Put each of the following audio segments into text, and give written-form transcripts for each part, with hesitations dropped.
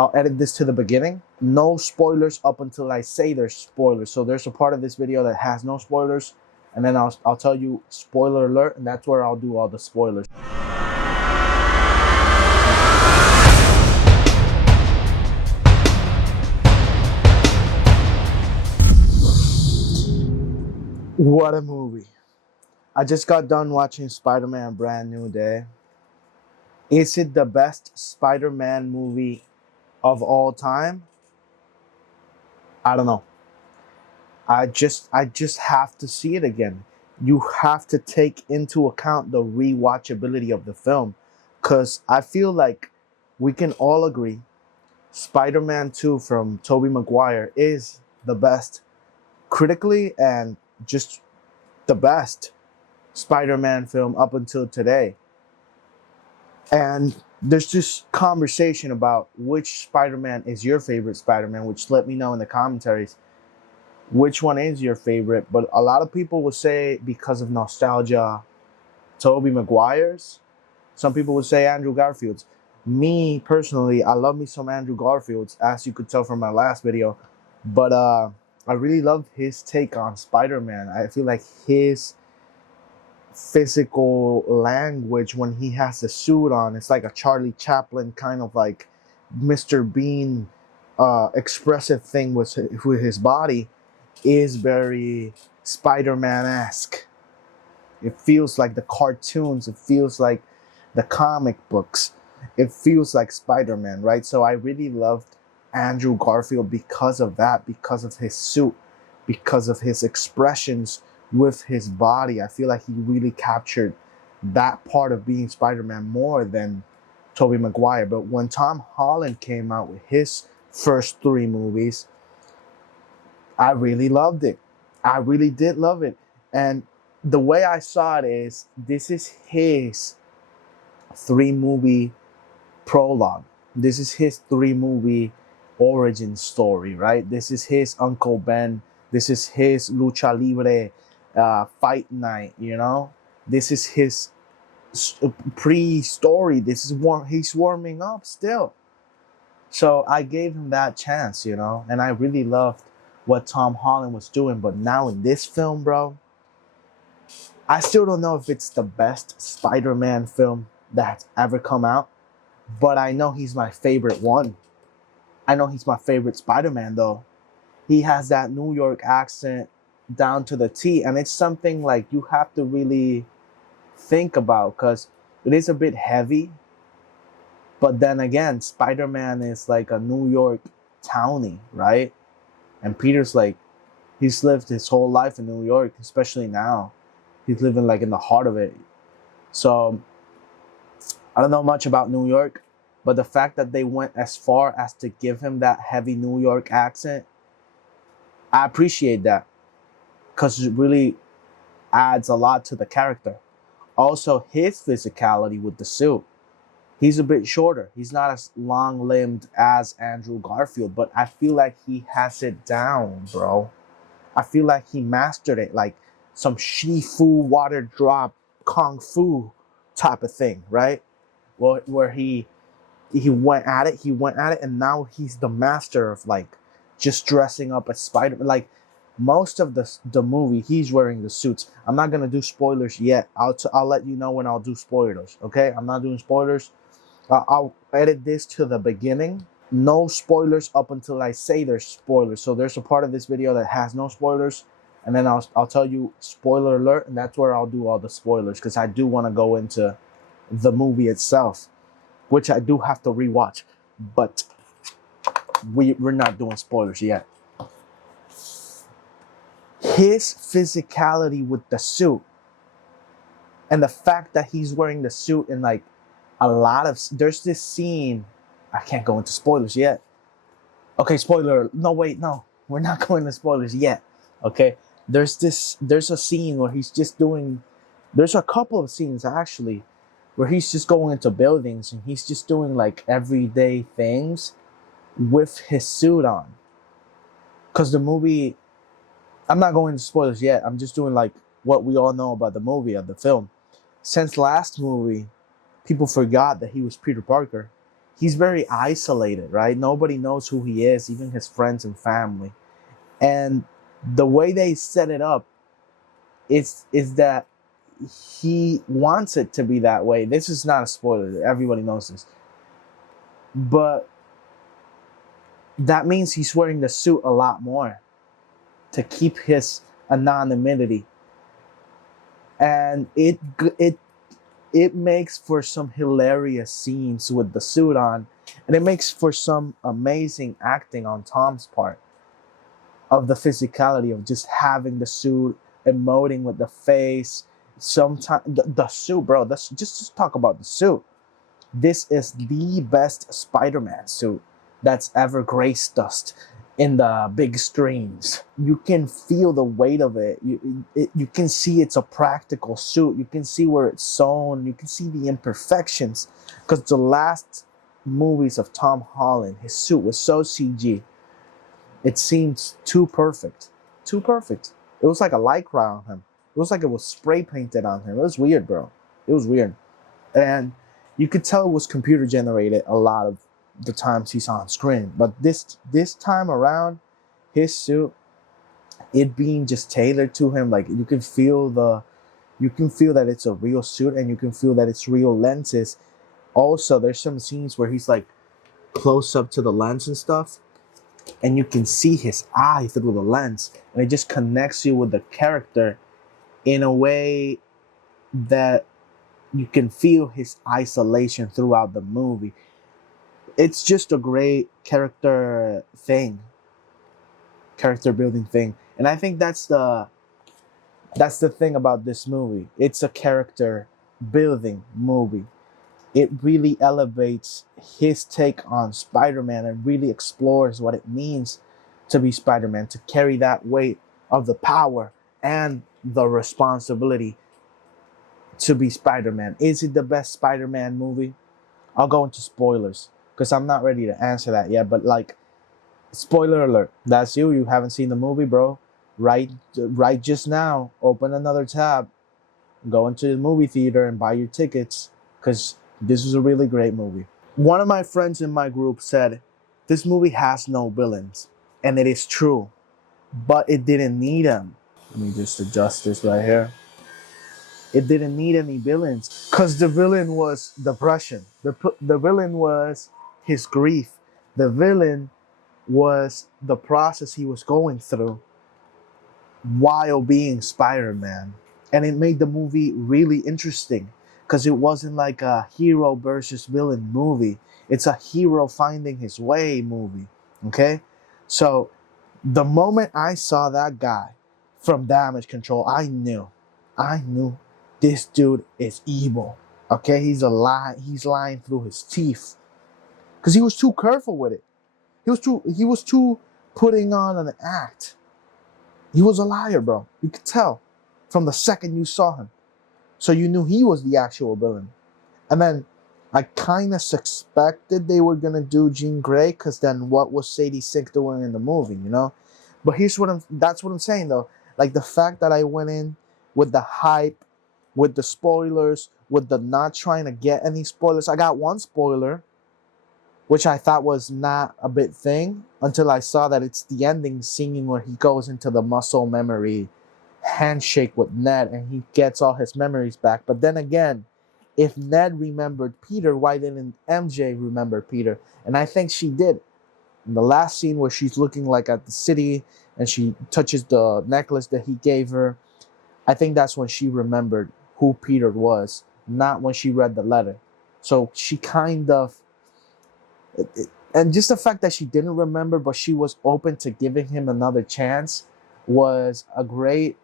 I'll edit this to the beginning. No spoilers up until I say there's spoilers. So there's a part of this video that has no spoilers, and then I'll tell you spoiler alert, and that's where I'll do all the spoilers. What a movie. I just got done watching Spider-Man Brand New Day. Is it the best Spider-Man movie of all time? I don't know. I just have to see it again. You have to take into account the rewatchability of the film, because I feel like we can all agree Spider-Man 2 from Tobey Maguire is the best critically and just the best Spider-Man film up until today. And there's just conversation about which Spider-Man is your favorite Spider-Man, which let me know in the commentaries which one is your favorite. But a lot of people will say, because of nostalgia, Tobey Maguire's. Some people would say Andrew Garfield's. Me, personally, I love me some Andrew Garfield's, as you could tell from my last video. But I really love his take on Spider-Man. I feel like his physical language when he has the suit on, it's like a Charlie Chaplin kind of like Mr. Bean expressive thing with his body, is very Spider-Man-esque. It feels like the cartoons, it feels like the comic books, it feels like Spider-Man, right? So I really loved Andrew Garfield because of that, because of his suit, because of his expressions with his body. I feel like he really captured that part of being Spider-Man more than Tobey Maguire. But when Tom Holland came out with his first 3 movies, I really loved it. I really did love it. And the way I saw it is, this is his 3-movie prologue. This is his 3-movie origin story, right? This is his Uncle Ben. This is his Lucha Libre fight night, you know? This is his pre-story. This is he's warming up still. So I gave him that chance, you know? And I really loved what Tom Holland was doing. But now in this film, bro, I still don't know if it's the best Spider-Man film that's ever come out, but I know he's my favorite one. I know he's my favorite Spider-Man, though. He has that New York accent down to the T, and it's something like you have to really think about, because it is a bit heavy. But then again, Spider-Man is like a New York townie, right? And Peter's like, he's lived his whole life in New York, especially now. He's living like in the heart of it. So I don't know much about New York, but the fact that they went as far as to give him that heavy New York accent, I appreciate that, because it really adds a lot to the character. Also, his physicality with the suit. He's a bit shorter. He's not as long-limbed as Andrew Garfield, but I feel like he has it down, bro. I feel like he mastered it, like some Shifu water drop kung fu type of thing, right? Well, where he went at it, and now he's the master of like just dressing up as Spider-Man. Like most of the movie, he's wearing the suits. I'm not gonna do spoilers yet. I'll let you know when I'll do spoilers. Okay, I'm not doing spoilers. I'll edit this to the beginning. No spoilers up until I say there's spoilers. So there's a part of this video that has no spoilers, and then I'll tell you spoiler alert, and that's where I'll do all the spoilers, because I do want to go into the movie itself, which I do have to rewatch, but we're not doing spoilers yet. His physicality with the suit, and the fact that he's wearing the suit in like a lot of, there's this scene, I can't go into spoilers yet. Okay, spoiler, no wait, no, we're not going to spoilers yet. Okay, there's a scene where he's just doing, there's a couple of scenes actually, where he's just going into buildings and he's just doing like everyday things with his suit on. Because the movie, I'm not going into spoilers yet, I'm just doing like what we all know about the movie, of the film. Since last movie, people forgot that he was Peter Parker. he's very isolated, right? Nobody knows who he is, even his friends and family. And the way they set it up is that he wants it to be that way. This is not a spoiler. Everybody knows this. But that means he's wearing the suit a lot more to keep his anonymity. And it makes for some hilarious scenes with the suit on, and it makes for some amazing acting on Tom's part of the physicality of just having the suit, emoting with the face. Sometimes the suit, bro. Just talk about the suit. This is the best Spider-Man suit that's ever graced us in the big screens. You can feel the weight of it. You can see it's a practical suit. You can see where it's sewn. You can see the imperfections. Because the last movies of Tom Holland, his suit was so CG. It seemed too perfect. Too perfect. It was like a lycra on him. It was like it was spray painted on him. It was weird, bro. It was weird. And you could tell it was computer generated a lot of the times he's on screen. But this time around, his suit, it being just tailored to him, like you can feel that it's a real suit, and you can feel that it's real lenses. Also, there's some scenes where he's like close up to the lens and stuff, and you can see his eye through the lens, and it just connects you with the character in a way that you can feel his isolation throughout the movie. It's just a great character building thing. And I think that's the thing about this movie. It's a character building movie. It really elevates his take on Spider-Man and really explores what it means to be Spider-Man, to carry that weight of the power and the responsibility to be Spider-Man. Is it the best Spider-Man movie? I'll go into spoilers because I'm not ready to answer that yet. But like, spoiler alert. That's you. You haven't seen the movie, bro. Right just now. Open another tab. Go into the movie theater and buy your tickets because this is a really great movie. One of my friends in my group said, this movie has no villains. And it is true. But it didn't need them. Let me just adjust this right here. It didn't need any villains because the villain was depression. The villain was his grief. The villain was the process he was going through while being Spider-Man. And it made the movie really interesting because it wasn't like a hero versus villain movie. It's a hero finding his way movie. Okay? So the moment I saw that guy from Damage Control, I knew this dude is evil. Okay, he's lying through his teeth. Because he was too careful with it. He was too putting on an act. He was a liar, bro. You could tell from the second you saw him. So you knew he was the actual villain. And then I kind of suspected they were gonna do Jean Grey, because then what was Sadie Sink doing in the movie, you know? But that's what I'm saying though. Like the fact that I went in with the hype, with the spoilers, with the not trying to get any spoilers. I got one spoiler, which I thought was not a big thing until I saw that it's the ending scene where he goes into the muscle memory handshake with Ned and he gets all his memories back. But then again, if Ned remembered Peter, why didn't MJ remember Peter? And I think she did. In the last scene where she's looking like at the city and she touches the necklace that he gave her, I think that's when she remembered who Peter was, not when she read the letter. So she kind of, and just the fact that she didn't remember, but she was open to giving him another chance, was a great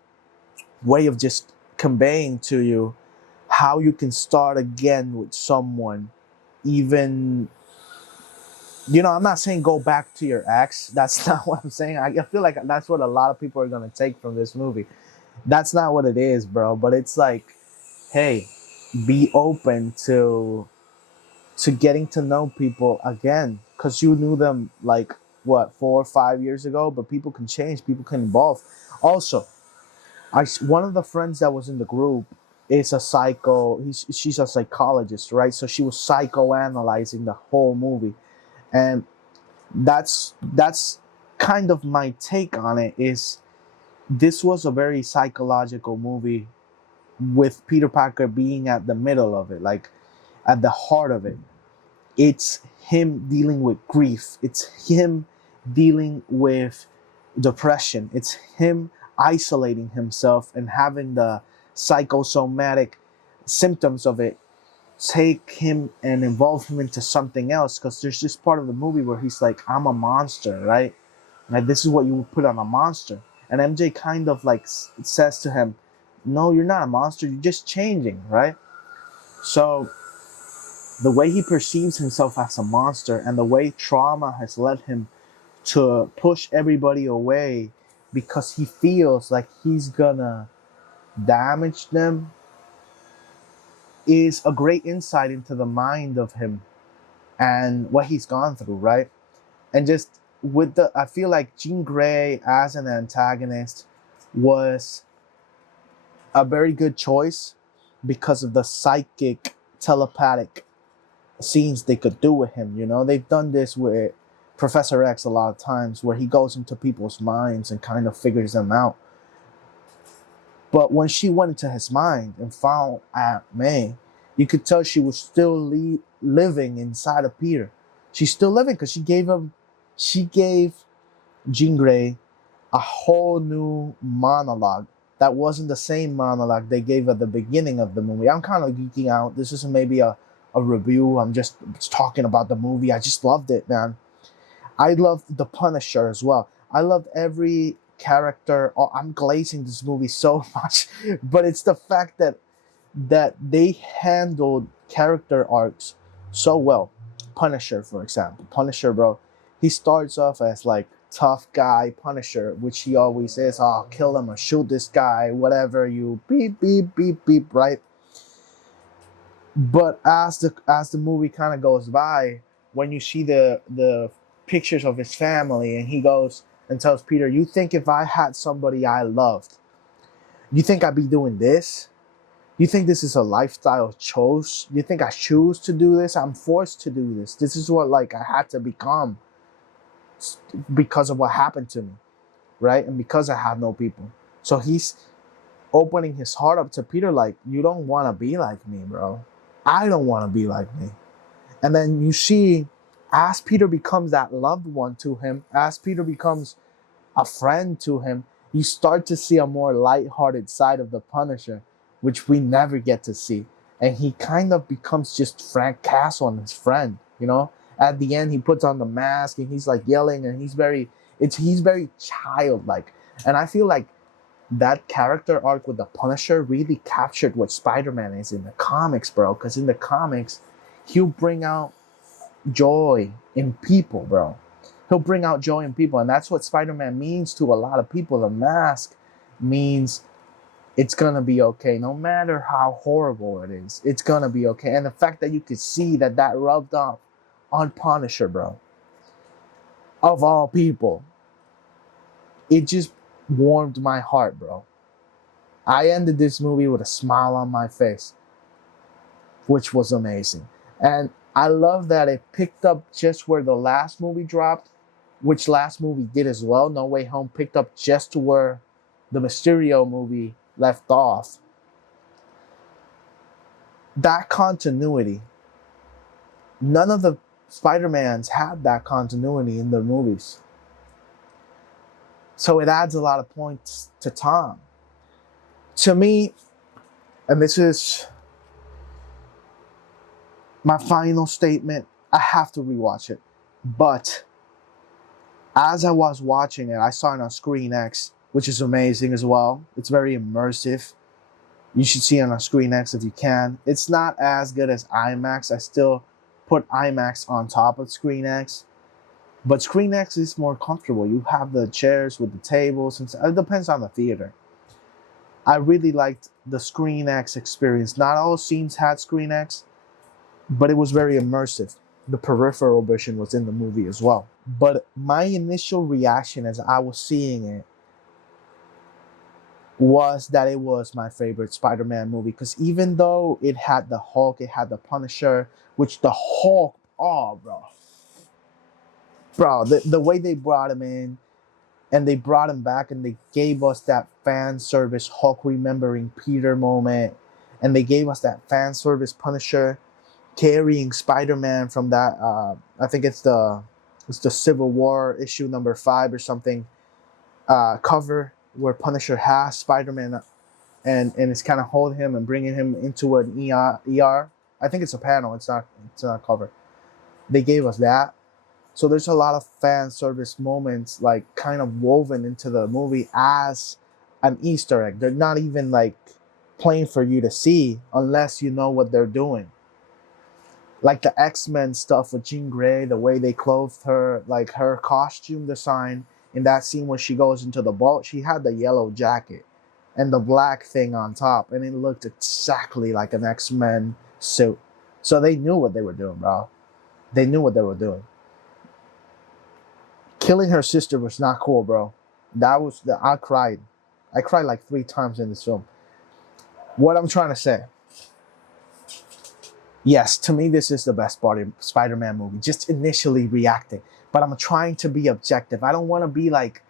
way of just conveying to you how you can start again with someone. Even, you know, I'm not saying go back to your ex. That's not what I'm saying. I feel like that's what a lot of people are going to take from this movie. That's not what it is, bro. But it's like, hey, be open to getting to know people again, because you knew them like what, 4 or 5 years ago. But people can change, people can evolve. Also, one of the friends that was in the group, is a she's a psychologist, right? So she was psychoanalyzing the whole movie. And that's kind of my take on it. Is this was a very psychological movie with Peter Parker being at the middle of it, like at the heart of it. It's him dealing with grief. It's him dealing with depression. It's him isolating himself and having the psychosomatic symptoms of it take him and involve him into something else. Because there's this part of the movie where he's like, I'm a monster, right? Like, this is what you would put on a monster. And MJ kind of like says to him, no, you're not a monster. You're just changing, right? So the way he perceives himself as a monster and the way trauma has led him to push everybody away because he feels like he's gonna damage them is a great insight into the mind of him and what he's gone through, right? And just I feel like Jean Grey as an antagonist was a very good choice because of the psychic, telepathic scenes they could do with him. You know, they've done this with Professor X a lot of times where he goes into people's minds and kind of figures them out. But when she went into his mind and found Aunt May, you could tell she was still living inside of Peter. She's still living because she gave Jean Grey a whole new monologue that wasn't the same monologue they gave at the beginning of the movie. I'm kind of geeking out. This isn't maybe a review. I'm just talking about the movie. I just loved it, man. I loved the Punisher as well. I loved every character. Oh, I'm glazing this movie so much, but it's the fact that they handled character arcs so well. Punisher, for example. Punisher, bro. He starts off as like tough guy Punisher, which he always is. Oh, I'll kill him or shoot this guy, whatever. You beep beep beep beep, right? But as the movie kind of goes by, when you see the pictures of his family, and he goes and tells Peter, "You think if I had somebody I loved, you think I'd be doing this? You think this is a lifestyle chose? You think I choose to do this? I'm forced to do this. This is what like I had to become because of what happened to me, right? And because I have no people." So he's opening his heart up to Peter, like, you don't want to be like me, bro. I don't want to be like me. And then you see, as Peter becomes that loved one to him, as Peter becomes a friend to him, you start to see a more lighthearted side of the Punisher, which we never get to see. And he kind of becomes just Frank Castle and his friend, you know? At the end, he puts on the mask and he's like yelling, and he's very childlike. And I feel like that character arc with the Punisher really captured what Spider-Man is in the comics, bro. Because in the comics, he'll bring out joy in people, bro. He'll bring out joy in people. And that's what Spider-Man means to a lot of people. The mask means it's gonna be okay. No matter how horrible it is, it's gonna be okay. And the fact that you could see that rubbed off on Punisher, bro, of all people, it just warmed my heart, bro. I ended this movie with a smile on my face, which was amazing. And I love that it picked up just where the last movie dropped, which last movie did as well. No Way Home picked up just to where the Mysterio movie left off. That continuity, none of the Spider-Mans had that continuity in their movies. So it adds a lot of points to Tom. To me, and this is my final statement, I have to rewatch it. But as I was watching it, I saw it on Screen X, which is amazing as well. It's very immersive. You should see it on Screen X if you can. It's not as good as IMAX. I still put IMAX on top of Screen X. But Screen X is more comfortable. You have the chairs with the tables. And it depends on the theater. I really liked the Screen X experience. Not all scenes had Screen X, but it was very immersive. The peripheral vision was in the movie as well. But my initial reaction as I was seeing it was that it was my favorite Spider-Man movie. Because even though it had the Hulk, it had the Punisher, which the Hulk, oh, bro, the way they brought him in, and they brought him back, and they gave us that fan service Hulk remembering Peter moment, and they gave us that fan service Punisher carrying Spider-Man from that. I think it's the Civil War issue number 5 or something cover where Punisher has Spider-Man and it's kind of holding him and bringing him into an ER. I think it's a panel. It's not a cover. They gave us that. So there's a lot of fan service moments like kind of woven into the movie as an Easter egg. They're not even like plain for you to see unless you know what they're doing. Like the X-Men stuff with Jean Grey, the way they clothed her, like her costume design in that scene when she goes into the vault, she had the yellow jacket and the black thing on top, and it looked exactly like an X-Men suit. So they knew what they were doing, bro. They knew what they were doing. Killing her sister was not cool, bro. I cried. I cried like 3 times in this film. What I'm trying to say. Yes, to me, this is the best Spider-Man movie. Just initially reacting. But I'm trying to be objective. I don't want to be like,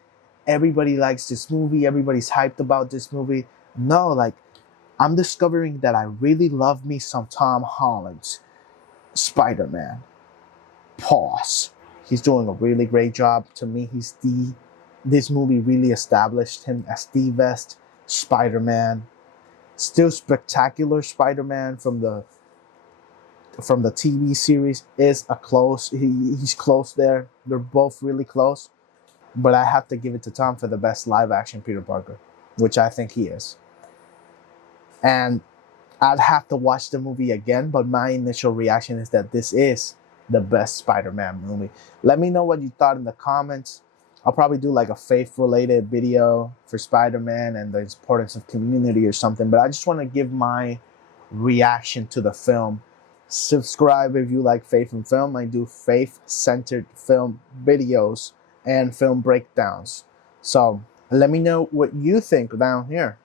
everybody likes this movie. Everybody's hyped about this movie. No, like, I'm discovering that I really love me some Tom Holland's Spider-Man. Pause. He's doing a really great job. To me, this movie really established him as the best Spider-Man. Still spectacular Spider-Man from the TV series is a close. He's close there. They're both really close. But I have to give it to Tom for the best live action Peter Parker, which I think he is. And I'd have to watch the movie again, but my initial reaction is that this is the best Spider-Man movie. Let me know what you thought in the comments. I'll probably do like a faith-related video for Spider-Man and the importance of community or something, but I just want to give my reaction to the film. Subscribe if you like faith and film. I do faith-centered film videos and film breakdowns. So let me know what you think down here.